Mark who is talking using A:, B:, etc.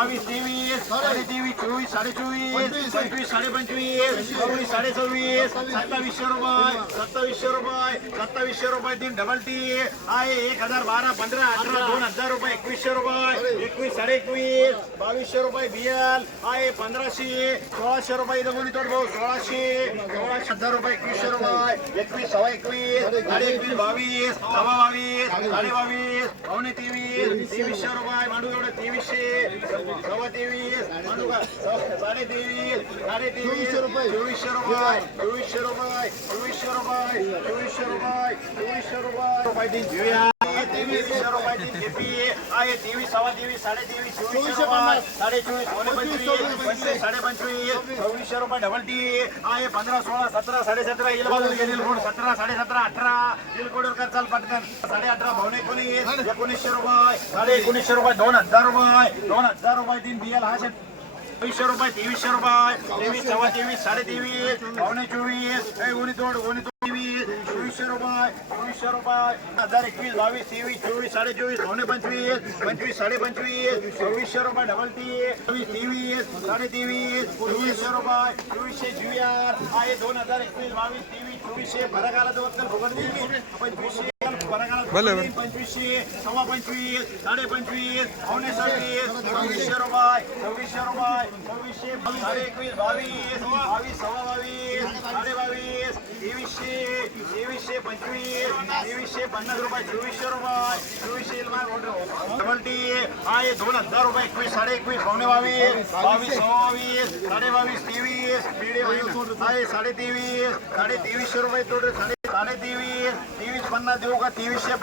A: બાવીસ ત્રેવીસ સાડી ત્રેવીસ ચોવીસ સાડી ચોવીસ પંચવીસ. સાડી પંચવીસ ચોવીસ સાડી ચોવીસ સત્તાવીસો રૂપિયા સત્તાવીસો રૂપિયા સત્તાવીસો રૂપિયા દિન ડબલ ટી આ એક હજાર બાર પંદર અઢાર દોન હજાર રૂપિયા એકવીસો રૂપિયા એકવીસ સાડી એકવીસ બાવીસો રૂપિયા બીએલ. આ એ પંદરસી સોળસો રૂપિયા દગોની તોડ બહુ સોળસી સોળસ હજાર રૂપિયા એકવીસો રૂપિયા એકવીસ સવા એકવીસ સાડી એકવીસ બાવીસ સવા બાવીસ સાડી બાવીસ ત્રેવીસ ત્રેવીસો રૂપિયા માંડુ જોડે ત્રેવીસે ચોવીસો રૂપિયા ચોવીસો રૂપિયા ચોવીસો રૂપિયા ચોવીસો રૂપિયા ચોવીસો રૂપિયા ચોવીસો રૂપિયા आहे तेवीस सव्वा तेवीस साडे तेवीस चोवीसशे रुपये साडे चोवीस पावणे पंचवीस पंचवीस साडे पंचवीस रुपये डबल टी आहे पंधरा सोळा सतरा साडे सतरा येईल बाजूला गेलेल कोण? सतरा साडे सतरा अठरा येलकोडर कर चाल पटकन. साडे अठरा भावने एकोणीस एकोणीसशे रुपये साडे एकोणीसशे रुपये दोन हजार रुपये दोन हजार रुपये तीन बियल हा વીસો સાડી ત્રેવીસ ઓને ચોવીસ ઓનીતોડ ચોવીસો રૂપિયા ચોવીસો રૂપિયા ચોવીસ સાડી ચોવીસ ઓને પંચવીસ પંચવીસ સાડી પંચવીસ ચોવીસો રૂપિયા ડબલ ત્રીસ ચોવીસ ત્રેવીસ સાડી ત્રેવીસ ચોવીસો રૂપિયા ચોવીસે જુયાર આ એ હજાર એકવીસ બાવીસ ત્રેવીસ ચોવીસે ભરાગાલા દો અત્યારે ભગવાન પંચવીસે સવા પંચવીસ સાડે પંચવીસ ઓને સવીસ છવ્વીસો રૂપિયા છવ્વીસો રૂપિયા છવ્વીસે બાવીસ બાવીસ બાવીસ સવા બાવીસ સાડે બાવીસ ત્રેવીસે ત્રેવીસે પંચવીસ ત્રેવીસે પન્નાસ રૂપિયા ચોવીસો રૂપિયા ચોવીસે સેવન્ટી હા એ ધોન હજાર રૂપિયા એકવીસ સાડે એકવીસ ભાવને બાવીસ બાવીસ સવા બાવીસ સાડે બાવીસ ત્રેવીસ પીડે બાવીસ સાડે ત્રેવીસ સાડે ત્રેવીસો રૂપિયા ટોટલ સાડે સાડે ત્રેવીસ ત્રેવીસ પન્નાસ જેવું કા ત્રેવીસે